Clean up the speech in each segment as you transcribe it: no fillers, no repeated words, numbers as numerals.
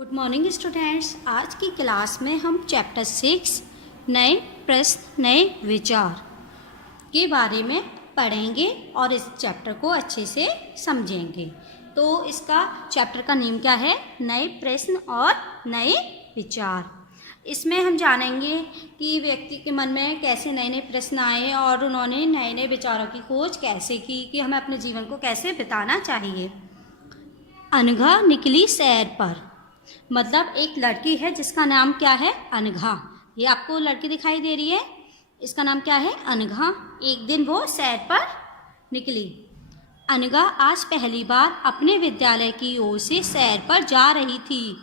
Good morning students. आज की class में हम चैप्टर 6 नए प्रश्न नए विचार के बारे में पढ़ेंगे और इस चैप्टर को अच्छे से समझेंगे। तो इसका चैप्टर का नेम क्या है? नए प्रश्न और नए विचार। इसमें हम जानेंगे कि व्यक्ति के मन में कैसे नए नए प्रश्न आए और उन्होंने नए नए विचारों की खोज कैसे की कि हमें अपने जीवन को कैसे बिताना चाहिए। अनघा निकली सैर पर, मतलब एक लड़की है जिसका नाम क्या है? अनघा। ये आपको लड़की दिखाई दे रही है, इसका नाम क्या है? अनघा। एक दिन वो सैर पर निकली। अनघा आज पहली बार अपने विद्यालय की ओर से सैर पर जा रही थी।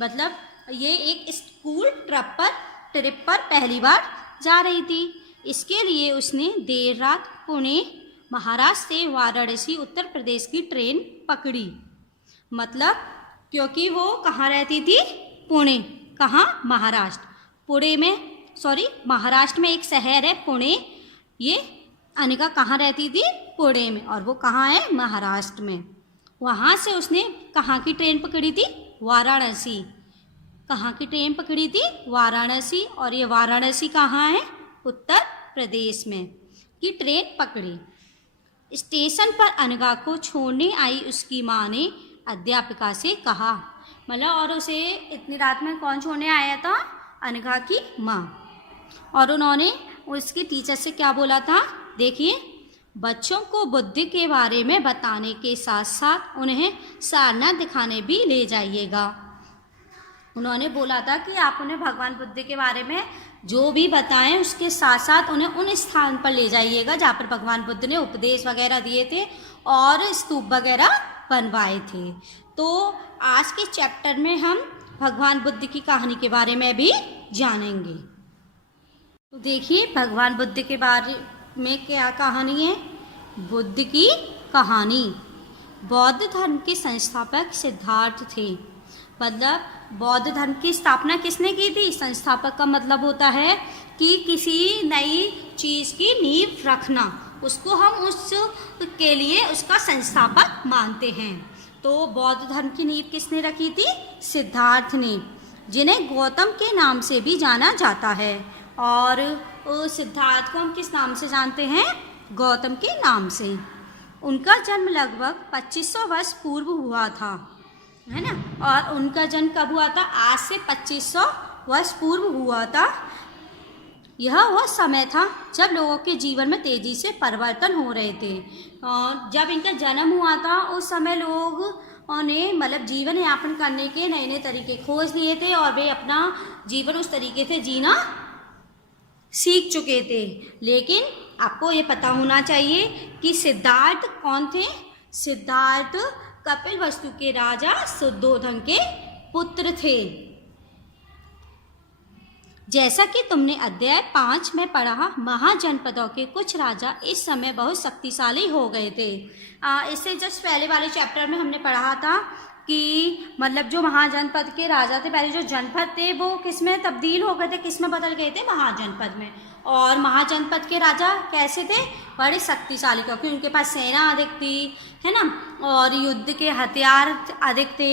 मतलब ये एक स्कूल ट्रिप पर पहली बार जा रही थी। इसके लिए उसने देर रात पुणे महाराष्ट्र से वाराणसी उत्तर प्रदेश की ट्रेन पकड़ी। मतलब क्योंकि वो कहाँ रहती थी? पुणे। कहाँ? महाराष्ट्र। महाराष्ट्र में एक शहर है पुणे। ये अनिका कहाँ रहती थी? पुणे में। और वो कहाँ है? महाराष्ट्र में। वहाँ से उसने कहाँ की ट्रेन पकड़ी थी? वाराणसी। कहाँ की ट्रेन पकड़ी थी? वाराणसी। और ये वाराणसी कहाँ है? उत्तर प्रदेश में की ट्रेन पकड़ी। स्टेशन पर अनघा को छोड़ने आई उसकी माँ ने अध्यापिका से कहा। मतलब और उसे इतनी रात में कौन छोड़ने आया था? अनघा की माँ। और उन्होंने उसके टीचर से क्या बोला था? देखिए, बच्चों को बुद्ध के बारे में बताने के साथ साथ उन्हें सारनाथ दिखाने भी ले जाइएगा। उन्होंने बोला था कि आप उन्हें भगवान बुद्ध के बारे में जो भी बताएं उसके साथ साथ उन्हें उन स्थान पर ले जाइएगा जहाँ पर भगवान बुद्ध ने उपदेश वगैरह दिए थे और स्तूप वगैरह बनवाए थे। तो आज के चैप्टर में हम भगवान बुद्ध की कहानी के बारे में भी जानेंगे। तो देखिए, भगवान बुद्ध के बारे में क्या कहानी है? बुद्ध की कहानी। बौद्ध धर्म के संस्थापक सिद्धार्थ थे। मतलब बौद्ध धर्म की स्थापना किसने की थी? संस्थापक का मतलब होता है कि किसी नई चीज़ की नींव रखना, उसको हम उसके लिए उसका संस्थापक मानते हैं। तो बौद्ध धर्म की नींव किसने रखी थी? सिद्धार्थ ने, जिन्हें गौतम के नाम से भी जाना जाता है। और सिद्धार्थ को हम किस नाम से जानते हैं? गौतम के नाम से। उनका जन्म लगभग 2500 वर्ष पूर्व हुआ था, है ना। और उनका जन्म कब हुआ था? आज से 2500 वर्ष पूर्व हुआ था। यह वह समय था जब लोगों के जीवन में तेजी से परिवर्तन हो रहे थे। और जब इनका जन्म हुआ था उस समय लोगों ने मतलब जीवन यापन करने के नए नए तरीके खोज लिए थे और वे अपना जीवन उस तरीके से जीना सीख चुके थे। लेकिन आपको ये पता होना चाहिए कि सिद्धार्थ कौन थे? सिद्धार्थ कपिलवस्तु के राजा शुद्धोधन के पुत्र थे। जैसा कि तुमने अध्याय 5 में पढ़ा, महाजनपदों के कुछ राजा इस समय बहुत शक्तिशाली हो गए थे। इससे जस्ट पहले वाले चैप्टर में हमने पढ़ा था कि मतलब जो महाजनपद के राजा थे, पहले जो जनपद थे वो किस में तब्दील हो गए थे, किस में बदल गए थे? महाजनपद में। और महाजनपद के राजा कैसे थे? बड़े शक्तिशाली, क्योंकि उनके पास सेना अधिक थी, है ना, और युद्ध के हथियार अधिक थे,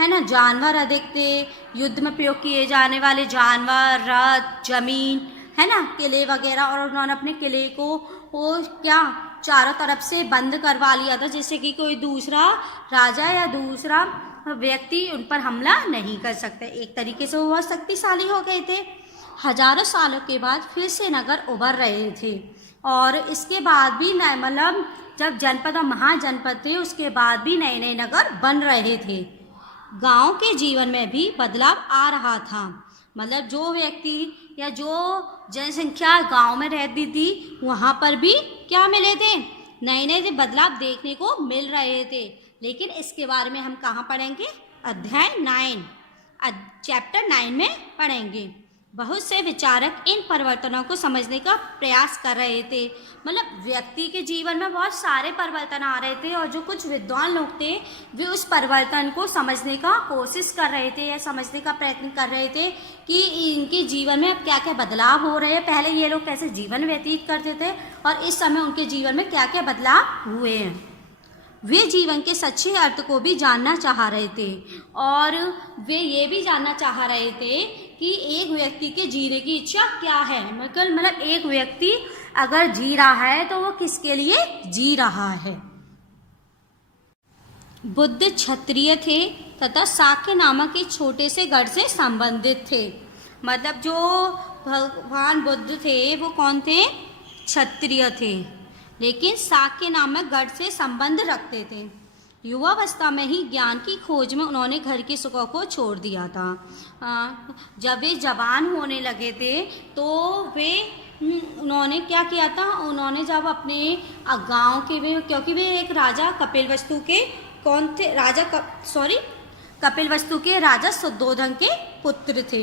है ना, जानवर अधिक थे, युद्ध में प्रयोग किए जाने वाले जानवर, रथ, जमीन, है ना, किले वगैरह। और उन्होंने अपने किले को वो क्या चारों तरफ से बंद करवा लिया था, जिससे कि कोई दूसरा राजा या दूसरा व्यक्ति उन पर हमला नहीं कर सकते। एक तरीके से वो बहुत शक्तिशाली हो गए थे। हजारों सालों के बाद फिर से नगर उभर रहे थे और इसके बाद भी मतलब जब जनपद और महाजनपद थे उसके बाद भी नए नए नगर बन रहे थे। गांव के जीवन में भी बदलाव आ रहा था। मतलब जो व्यक्ति या जो जनसंख्या गांव में रहती थी वहाँ पर भी क्या मिले थे? नए नए बदलाव देखने को मिल रहे थे। लेकिन इसके बारे में हम कहाँ पढ़ेंगे? अध्याय 9 चैप्टर 9 में पढ़ेंगे। बहुत से विचारक इन परिवर्तनों को समझने का प्रयास कर रहे थे। मतलब व्यक्ति के जीवन में बहुत सारे परिवर्तन आ रहे थे और जो कुछ विद्वान लोग थे वे उस परिवर्तन को समझने का कोशिश कर रहे थे या समझने का प्रयत्न कर रहे थे कि इनके जीवन में अब क्या क्या बदलाव हो रहे हैं। पहले ये लोग कैसे जीवन व्यतीत करते थे और इस समय उनके जीवन में क्या क्या बदलाव हुए हैं। वे जीवन के सच्चे अर्थ को भी जानना चाह रहे थे और वे ये भी जानना चाह रहे थे कि एक व्यक्ति के जीने की इच्छा क्या है। मतलब एक व्यक्ति अगर जी रहा है तो वो किसके लिए जी रहा है। बुद्ध क्षत्रिय थे तथा शाक्य नामक एक छोटे से गढ़ से संबंधित थे। मतलब जो भगवान बुद्ध थे वो कौन थे? क्षत्रिय थे, लेकिन शाक्य नामक गढ़ से संबंध रखते थे। युवावस्था में ही ज्ञान की खोज में उन्होंने घर के सुखों को छोड़ दिया था। जब वे जवान होने लगे थे तो उन्होंने क्या किया था? उन्होंने जब अपने गांव के क्योंकि वे एक राजा कपिलवस्तु के कौन थे? कपिलवस्तु के राजा शुद्धोधन के पुत्र थे,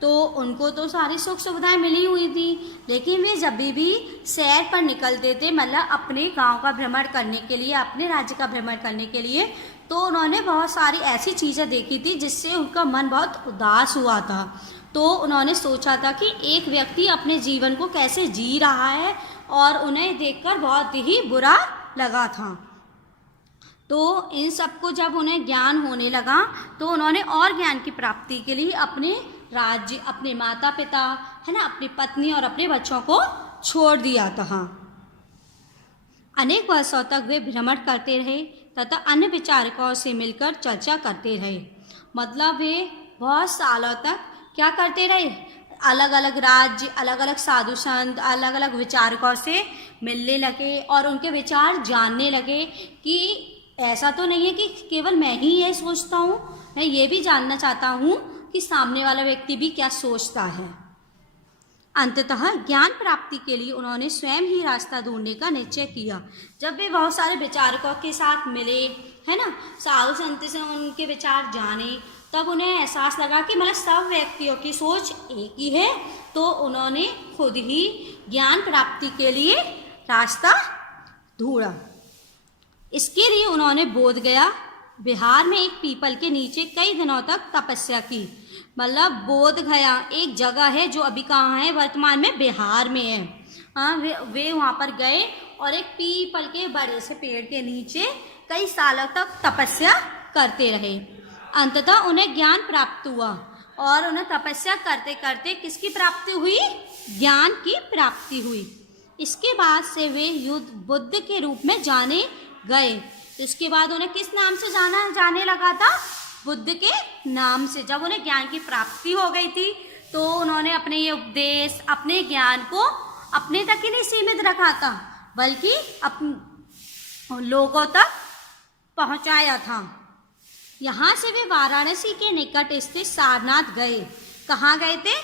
तो उनको तो सारी सुख सुविधाएं मिली हुई थी, लेकिन वे जब भी सैर पर निकलते थे, मतलब अपने गांव का भ्रमण करने के लिए, अपने राज्य का भ्रमण करने के लिए, तो उन्होंने बहुत सारी ऐसी चीज़ें देखी थी जिससे उनका मन बहुत उदास हुआ था। तो उन्होंने सोचा था कि एक व्यक्ति अपने जीवन को कैसे जी रहा है और उन्हें देखकर बहुत ही बुरा लगा था। तो इन सबको जब उन्हें ज्ञान होने लगा तो उन्होंने और ज्ञान की प्राप्ति के लिए अपने राज्य, अपने माता पिता, है ना, अपनी पत्नी और अपने बच्चों को छोड़ दिया था। अनेक वर्षों तक वे भ्रमण करते रहे तथा अन्य विचारकों से मिलकर चर्चा करते रहे। मतलब वे बहुत सालों तक क्या करते रहे? अलग अलग राज्य, अलग अलग साधु संत, अलग अलग विचारकों से मिलने लगे और उनके विचार जानने लगे कि ऐसा तो नहीं है कि केवल मैं ही ये सोचता हूँ, मैं ये भी जानना चाहता हूँ कि सामने वाला व्यक्ति भी क्या सोचता है। अंततः ज्ञान प्राप्ति के लिए उन्होंने स्वयं ही रास्ता ढूंढने का निश्चय किया। जब वे बहुत सारे विचारकों के साथ मिले, है ना, साधु संत से उनके विचार जाने, तब उन्हें एहसास लगा कि मतलब सब व्यक्तियों की सोच एक ही है। तो उन्होंने खुद ही ज्ञान प्राप्ति के लिए रास्ता ढूंढा। इसके लिए उन्होंने बोध गया बिहार में एक पीपल के नीचे कई दिनों तक तपस्या की। मतलब बोध गया एक जगह है जो अभी कहाँ है? वर्तमान में बिहार में है। वे वहाँ पर गए और एक पीपल के बड़े से पेड़ के नीचे कई सालों तक तपस्या करते रहे। अंततः उन्हें ज्ञान प्राप्त हुआ और उन्हें तपस्या करते करते किसकी प्राप्ति हुई? ज्ञान की प्राप्ति हुई। इसके बाद से वे बुद्ध के रूप में जाने गए। उसके बाद उन्हें किस नाम से जाने लगा था? बुद्ध के नाम से। जब उन्हें ज्ञान की प्राप्ति हो गई थी तो उन्होंने अपने ये उपदेश, अपने ज्ञान को अपने तक ही नहीं सीमित रखा था, बल्कि लोगों तक पहुंचाया था। यहाँ से वे वाराणसी के निकट स्थित सारनाथ गए। कहाँ गए थे?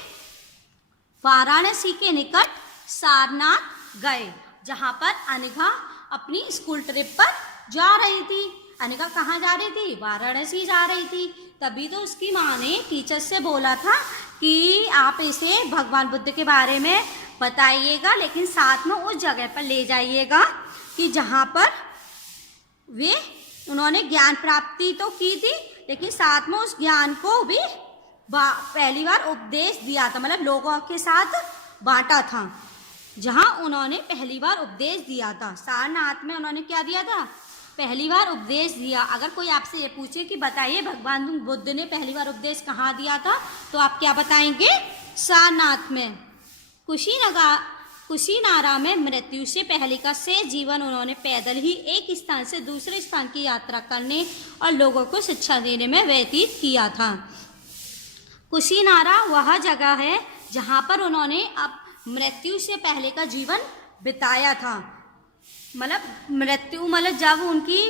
वाराणसी के निकट सारनाथ गए, जहाँ पर अनघा अपनी स्कूल ट्रिप पर जा रही थी। अनघा कहाँ जा रही थी? वाराणसी जा रही थी। तभी तो उसकी माँ ने टीचर से बोला था कि आप इसे भगवान बुद्ध के बारे में बताइएगा, लेकिन साथ में उस जगह पर ले जाइएगा कि जहाँ पर उन्होंने ज्ञान प्राप्ति तो की थी, लेकिन साथ में उस ज्ञान को भी पहली बार उपदेश दिया था, मतलब लोगों के साथ बांटा था। जहाँ उन्होंने पहली बार उपदेश दिया था, सारनाथ में उन्होंने क्या दिया था? पहली बार उपदेश दिया। अगर कोई आपसे ये पूछे कि बताइए भगवान बुद्ध ने पहली बार उपदेश कहाँ दिया था, तो आप क्या बताएंगे? सारनाथ में। कुशीनारा में मृत्यु से पहले का शेष जीवन उन्होंने पैदल ही एक स्थान से दूसरे स्थान की यात्रा करने और लोगों को शिक्षा देने में व्यतीत किया था। कुशीनारा वह जगह है जहाँ पर उन्होंने अब मृत्यु से पहले का जीवन बिताया था। मतलब जब उनकी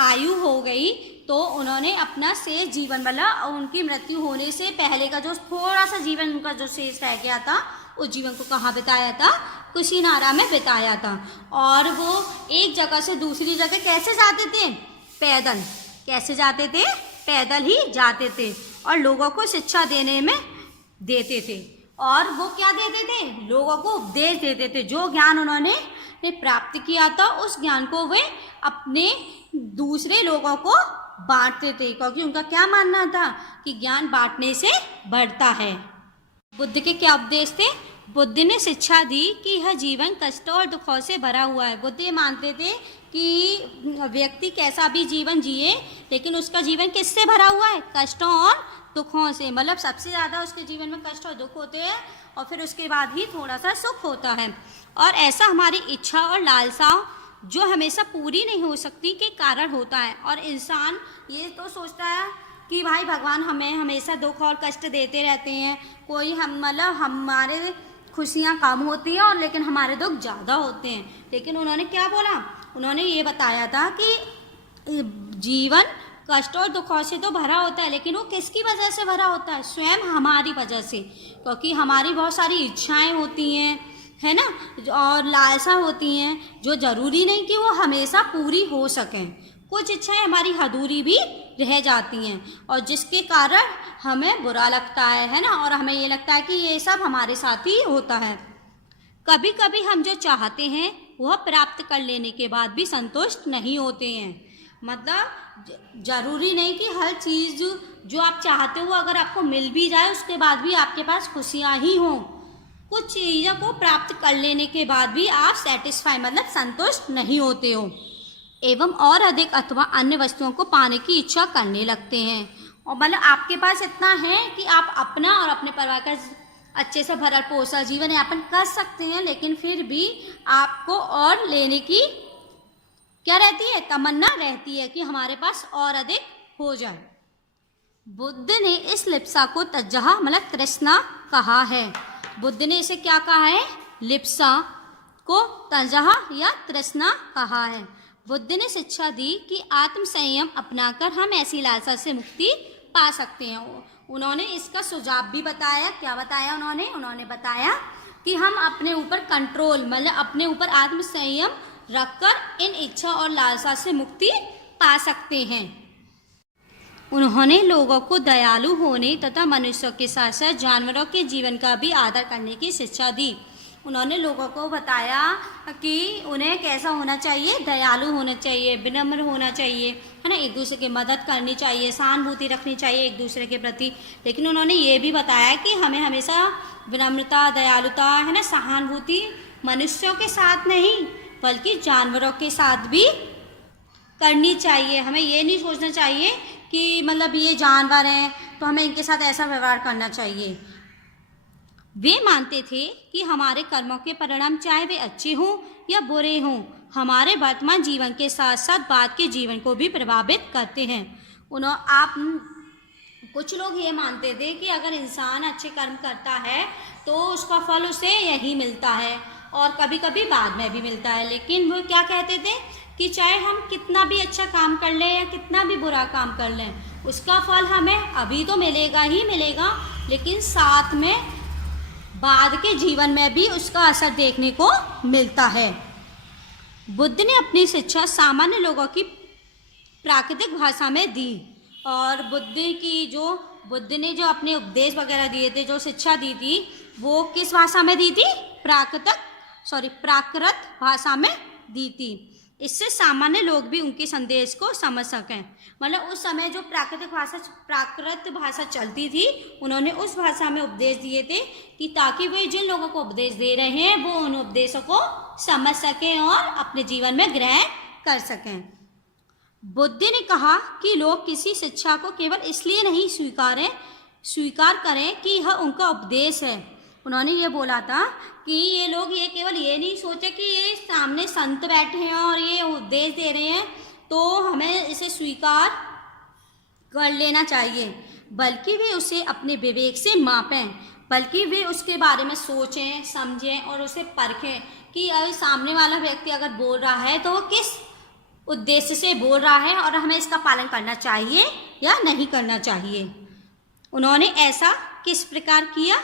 आयु हो गई तो उन्होंने अपना शेष जीवन, मतलब उनकी मृत्यु होने से पहले का जो थोड़ा सा जीवन उनका जो शेष रह गया था, उस जीवन को कहाँ बिताया था? कुशीनारा में बिताया था। और वो एक जगह से दूसरी जगह कैसे जाते थे? पैदल। कैसे जाते थे? पैदल ही जाते थे और लोगों को शिक्षा देने में देते थे। और वो क्या देते थे? लोगों को उपदेश देते थे। जो ज्ञान उन्होंने प्राप्त किया था उस ज्ञान को वे अपने दूसरे लोगों को बांटते थे, क्योंकि उनका क्या मानना था कि ज्ञान बांटने से बढ़ता है। बुद्ध के क्या उपदेश थे? बुद्ध ने शिक्षा दी कि यह जीवन कष्टों और दुखों से भरा हुआ है। बुद्ध ये मानते थे कि व्यक्ति कैसा भी जीवन जिए लेकिन उसका जीवन किससे भरा हुआ है, कष्टों और दुखों से। मतलब सबसे ज़्यादा उसके जीवन में कष्ट और दुख होते हैं और फिर उसके बाद ही थोड़ा सा सुख होता है। और ऐसा हमारी इच्छा और लालसाओं जो हमेशा पूरी नहीं हो सकती के कारण होता है। और इंसान ये तो सोचता है कि भाई भगवान हमें हमेशा दुख और कष्ट देते रहते हैं, कोई हम मतलब हमारे खुशियाँ कम होती हैं और लेकिन हमारे दुख ज़्यादा होते हैं। लेकिन उन्होंने क्या बोला, उन्होंने ये बताया था कि जीवन कष्ट और दुखों से तो भरा होता है, लेकिन वो किसकी वजह से भरा होता है, स्वयं हमारी वजह से। क्योंकि हमारी बहुत सारी इच्छाएं होती हैं, है ना, और लालसा होती हैं जो ज़रूरी नहीं कि वो हमेशा पूरी हो सकें। कुछ इच्छाएं हमारी अधूरी भी रह जाती हैं और जिसके कारण हमें बुरा लगता है ना, और हमें ये लगता है कि ये सब हमारे साथ ही होता है। कभी कभी हम जो चाहते हैं वह प्राप्त कर लेने के बाद भी संतुष्ट नहीं होते हैं। मतलब ज़रूरी नहीं कि हर चीज़ जो आप चाहते हो अगर आपको मिल भी जाए उसके बाद भी आपके पास खुशियाँ ही हों। कुछ चीज़ों को प्राप्त कर लेने के बाद भी आप सेटिस्फाई मतलब संतुष्ट नहीं होते हो एवं और अधिक अथवा अन्य वस्तुओं को पाने की इच्छा करने लगते हैं। और मतलब आपके पास इतना है कि आप अपना और अपने परिवार का अच्छे से भरल पोषण जीवन यापन कर सकते हैं, लेकिन फिर भी आपको और लेने की क्या रहती है, तमन्ना रहती है कि हमारे पास और अधिक हो जाए। बुद्ध ने इस लिप्सा को तज्जहा मतलब तृष्णा कहा है। बुद्ध ने इसे क्या कहा है, लिप्सा को तज्जहा या तृष्णा कहा है। बुद्ध ने शिक्षा दी कि आत्म संयम अपनाकर हम ऐसी लालसा से मुक्ति पा सकते हैं। उन्होंने इसका सुझाव भी बताया। क्या बताया उन्होंने बताया कि हम अपने ऊपर कंट्रोल मतलब अपने ऊपर आत्म संयम रखकर इन इच्छा और लालसा से मुक्ति पा सकते हैं। उन्होंने लोगों को दयालु होने तथा मनुष्यों के साथ साथ जानवरों के जीवन का भी आदर करने की शिक्षा दी। उन्होंने लोगों को बताया कि उन्हें कैसा होना चाहिए, दयालु होना चाहिए, विनम्र होना चाहिए, है ना, एक दूसरे की मदद करनी चाहिए, सहानुभूति रखनी चाहिए एक दूसरे के प्रति। लेकिन उन्होंने ये भी बताया कि हमें हमेशा विनम्रता, दयालुता, है ना, सहानुभूति मनुष्यों के साथ नहीं बल्कि जानवरों के साथ भी करनी चाहिए। हमें ये नहीं सोचना चाहिए कि मतलब ये जानवर हैं तो हमें इनके साथ ऐसा व्यवहार करना चाहिए। वे मानते थे कि हमारे कर्मों के परिणाम चाहे वे अच्छे हों या बुरे हों, हमारे वर्तमान जीवन के साथ साथ बाद के जीवन को भी प्रभावित करते हैं। कुछ लोग ये मानते थे कि अगर इंसान अच्छे कर्म करता है तो उसका फल उसे यही मिलता है और कभी कभी बाद में भी मिलता है। लेकिन वो क्या कहते थे कि चाहे हम कितना भी अच्छा काम कर लें या कितना भी बुरा काम कर लें, उसका फल हमें अभी तो मिलेगा ही मिलेगा, लेकिन साथ में बाद के जीवन में भी उसका असर देखने को मिलता है। बुद्ध ने अपनी शिक्षा सामान्य लोगों की प्राकृतिक भाषा में दी और बुद्ध ने जो अपने उपदेश वगैरह दिए थे, जो शिक्षा दी थी, वो किस भाषा में दी थी, प्राकृत भाषा में दी थी। इससे सामान्य लोग भी उनके संदेश को समझ सकें। मतलब उस समय जो प्राकृत भाषा चलती थी, उन्होंने उस भाषा में उपदेश दिए थे कि ताकि वे जिन लोगों को उपदेश दे रहे हैं वो उन उपदेशों को समझ सकें और अपने जीवन में ग्रहण कर सकें। बुद्ध ने कहा कि लोग किसी शिक्षा को केवल इसलिए नहीं स्वीकार करें कि यह उनका उपदेश है। उन्होंने ये बोला था कि ये लोग ये केवल ये नहीं सोचे कि ये सामने संत बैठे हैं और ये उपदेश दे रहे हैं तो हमें इसे स्वीकार कर लेना चाहिए, बल्कि वे उसे अपने विवेक से मापें, बल्कि वे उसके बारे में सोचें, समझें और उसे परखें कि सामने वाला व्यक्ति अगर बोल रहा है तो वो किस उद्देश्य से बोल रहा है और हमें इसका पालन करना चाहिए या नहीं करना चाहिए। उन्होंने ऐसा किस प्रकार किया,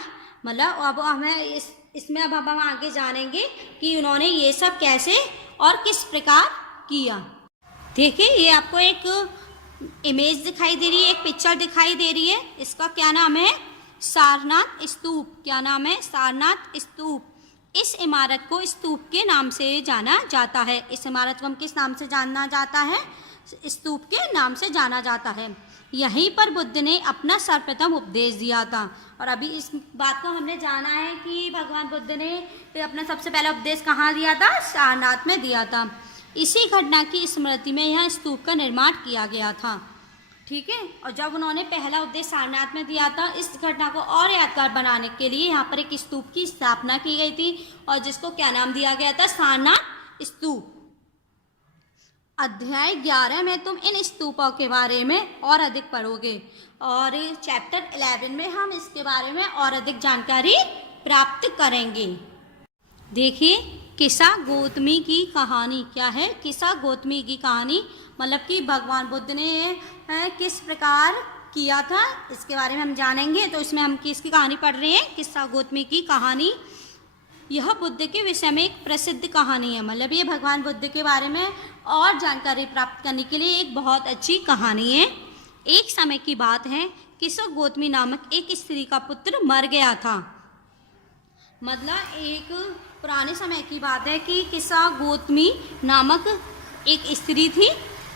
मतलब अब हमें इसमें अब हम आगे जानेंगे कि उन्होंने ये सब कैसे और किस प्रकार किया। देखिए, ये आपको एक इमेज दिखाई दे रही है, एक पिक्चर दिखाई दे रही है। इसका क्या नाम है, सारनाथ स्तूप। क्या नाम है, सारनाथ स्तूप। इस इमारत को स्तूप के नाम से जाना जाता है। इस इमारत को हम किस नाम से जाना जाता है, स्तूप के नाम से जाना जाता है। यहीं पर बुद्ध ने अपना सर्वप्रथम उपदेश दिया था। और अभी इस बात को हमने जाना है कि भगवान बुद्ध ने अपना सबसे पहला उपदेश कहाँ दिया था, सारनाथ में दिया था। इसी घटना की स्मृति में यह स्तूप का निर्माण किया गया था। ठीक है, और जब उन्होंने पहला उपदेश सारनाथ में दिया था, इस घटना को और यादगार बनाने के लिए यहाँ पर एक स्तूप की स्थापना की गई थी और जिसको क्या नाम दिया गया था, सारनाथ स्तूप। अध्याय 11 में तुम इन स्तूपों के बारे में और अधिक पढ़ोगे और चैप्टर 11 में हम इसके बारे में और अधिक जानकारी प्राप्त करेंगे। देखिए, किस्सा गौतमी की कहानी क्या है? किस्सा गौतमी की कहानी मतलब कि भगवान बुद्ध ने किस प्रकार किया था, इसके बारे में हम जानेंगे। तो इसमें हम किसकी कहानी पढ़ रहे हैं? किस्सा गौतमी की कहानी। यह बुद्ध के विषय में एक प्रसिद्ध कहानी है, मतलब ये भगवान बुद्ध के बारे में और जानकारी प्राप्त करने के लिए एक बहुत अच्छी कहानी है। एक समय की बात है, किस्सा गौतमी नामक एक स्त्री का पुत्र मर गया था। मतलब एक पुराने समय की बात है कि किस्सा गौतमी नामक एक स्त्री थी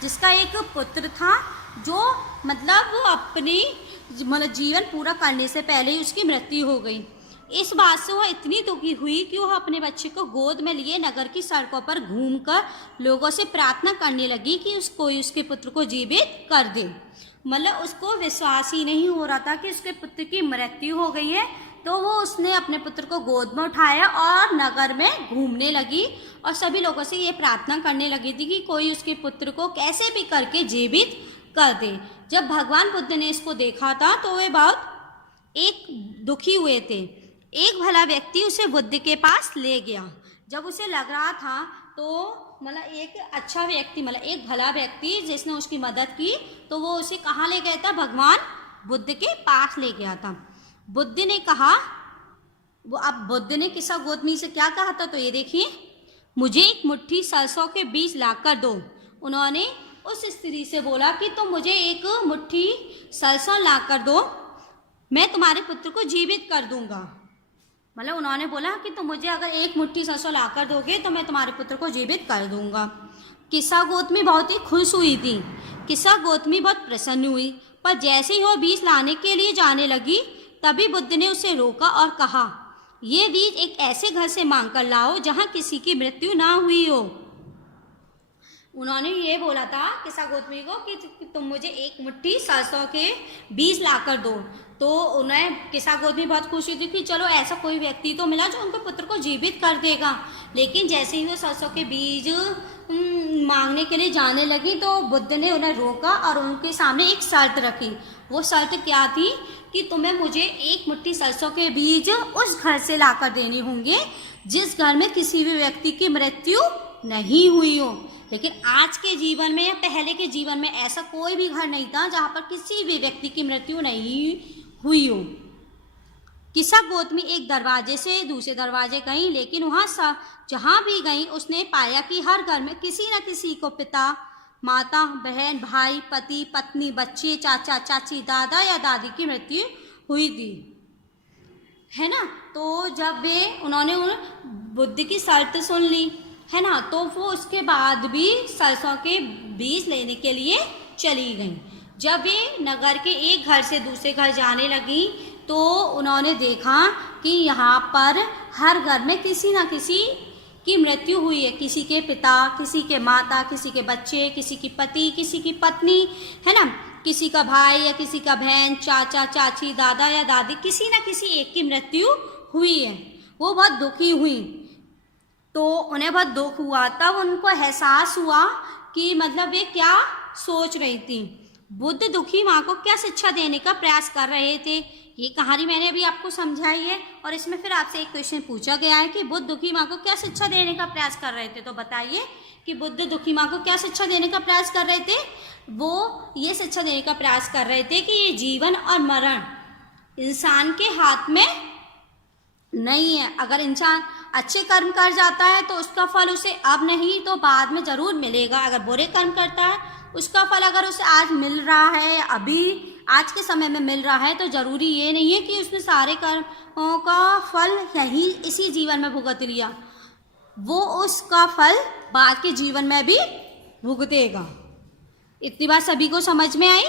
जिसका एक पुत्र था जो मतलब अपनी जीवन पूरा करने से पहले ही उसकी मृत्यु हो गई। इस बात से वह इतनी दुखी हुई कि वह अपने बच्चे को गोद में लिए नगर की सड़कों पर घूमकर लोगों से प्रार्थना करने लगी कि कोई उसके पुत्र को जीवित कर दे। मतलब उसको विश्वास ही नहीं हो रहा था कि उसके पुत्र की मृत्यु हो गई है। तो वो उसने अपने पुत्र को गोद में उठाया और नगर में घूमने लगी और सभी लोगों से ये प्रार्थना करने लगी थी कि कोई उसके पुत्र को कैसे भी करके जीवित कर दे। जब भगवान बुद्ध ने इसको देखा था तो वे बहुत एक दुखी हुए थे। एक भला व्यक्ति उसे बुद्ध के पास ले गया। जब उसे लग रहा था तो मतलब एक अच्छा व्यक्ति, मतलब एक भला व्यक्ति जिसने उसकी मदद की, तो वो उसे कहाँ ले गया था? भगवान बुद्ध के पास ले गया था। बुद्ध ने कहा, वो अब बुद्ध ने किस्सा गौतमी से क्या कहा था? तो ये देखिए, मुझे एक मुट्ठी सरसों के बीज ला कर दो। उन्होंने उस स्त्री से बोला कि तुम मुझे एक मुट्ठी सरसों ला कर दो, मैं तुम्हारे पुत्र को जीवित कर दूंगा। मतलब उन्होंने बोला कि तुम मुझे अगर एक मुट्ठी सरसों ला कर दोगे तो मैं तुम्हारे पुत्र को जीवित कर दूंगा। किस्सा गौतमी बहुत ही खुश हुई थी। किस्सा गौतमी बहुत प्रसन्न हुई, पर जैसे ही वो बीज लाने के लिए जाने लगी तभी बुद्ध ने उसे रोका और कहा, ये बीज एक ऐसे घर से मांग कर लाओ जहाँ किसी की मृत्यु ना हुई हो। उन्होंने ये बोला था किस्सा गौतमी को कि तुम मुझे एक मुट्ठी सरसों के बीज ला कर दो। तो उन्हें किस्सा गौतमी बहुत खुश हुई थी कि चलो ऐसा कोई व्यक्ति तो मिला जो उनके पुत्र को जीवित कर देगा। लेकिन जैसे ही वो सरसों के बीज मांगने के लिए जाने लगी तो बुद्ध ने उन्हें रोका और उनके सामने एक शर्त रखी। वो शर्त क्या थी कि तुम्हें मुझे एक मुट्ठी सरसों के बीज उस घर से लाकर देने होंगे जिस घर में किसी भी व्यक्ति की मृत्यु नहीं हुई हो। लेकिन आज के जीवन में या पहले के जीवन में ऐसा कोई भी घर नहीं था जहाँ पर किसी भी व्यक्ति की मृत्यु नहीं हुई हो। किस्सा गौतमी एक दरवाजे से दूसरे दरवाजे गई, लेकिन वहाँ जहाँ भी गई उसने पाया कि हर घर में किसी न किसी को पिता, माता, बहन, भाई, पति, पत्नी, बच्चे, चाचा, चाची, दादा या दादी की मृत्यु हुई थी, है ना। तो जब उन्होंने उन बुद्ध की शर्त सुन ली, है ना, तो वो उसके बाद भी सरसों के बीज लेने के लिए चली गई। जब वे नगर के एक घर से दूसरे घर जाने लगी तो उन्होंने देखा कि यहाँ पर हर घर में किसी न किसी की मृत्यु हुई है। किसी के पिता, किसी के माता, किसी के बच्चे, किसी की पति, किसी की पत्नी, है ना, किसी का भाई या किसी का बहन, चाचा, चाची, दादा या दादी, किसी न किसी एक की मृत्यु हुई है। वो बहुत दुखी हुई, तो उन्हें बहुत दुख हुआ। तब उनको एहसास हुआ कि मतलब वे क्या सोच रही थी। बुद्ध दुखी माँ को क्या शिक्षा देने का प्रयास कर रहे थे, ये कहानी मैंने अभी आपको समझाई है। और इसमें फिर आपसे एक क्वेश्चन पूछा गया है कि बुद्ध दुखी माँ को क्या शिक्षा देने का प्रयास कर रहे थे। तो बताइए कि बुद्ध दुखी माँ को क्या शिक्षा देने का प्रयास कर रहे थे। वो ये शिक्षा देने का प्रयास कर रहे थे कि ये जीवन और मरण इंसान के हाथ में नहीं है। अगर इंसान अच्छे कर्म कर जाता है तो उसका फल उसे अब नहीं तो बाद में ज़रूर मिलेगा। अगर बुरे कर्म करता है उसका फल अगर उसे आज मिल रहा है, अभी आज के समय में मिल रहा है, तो ज़रूरी ये नहीं है कि उसने सारे कर्मों का फल यही इसी जीवन में भुगत लिया। वो उसका फल बाद के जीवन में भी भुगतेगा। इतनी बात सभी को समझ में आई।